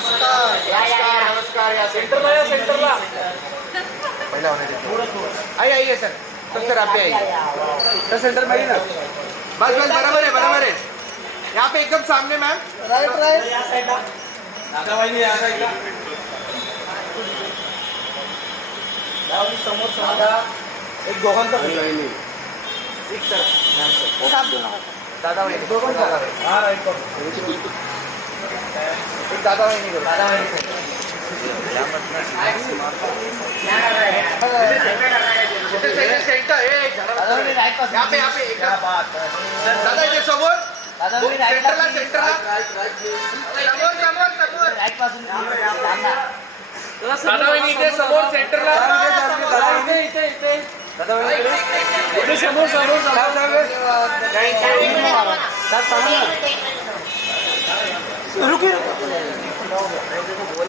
नमस्कार या सेंटरला पहिला होने दीजिए। आइए सर, तब सर आप भी आइए सर, सेंटर में आइए ना। बस बराबर है यहाँ पे एकदम सामने मैम। राइट दादा भाई नहीं समोर एक दोघांचा एक सर दादा भाई दोघांचा हा राईट एक दादा भाई नहीं दादा भाई सेंटर यहाँ पे दादा इथे समोर सेंटरला समोर राईट पासून दादा वहिनी इथे समोर सेंटरला इथे दादा वहिनी इथे समोर रुकी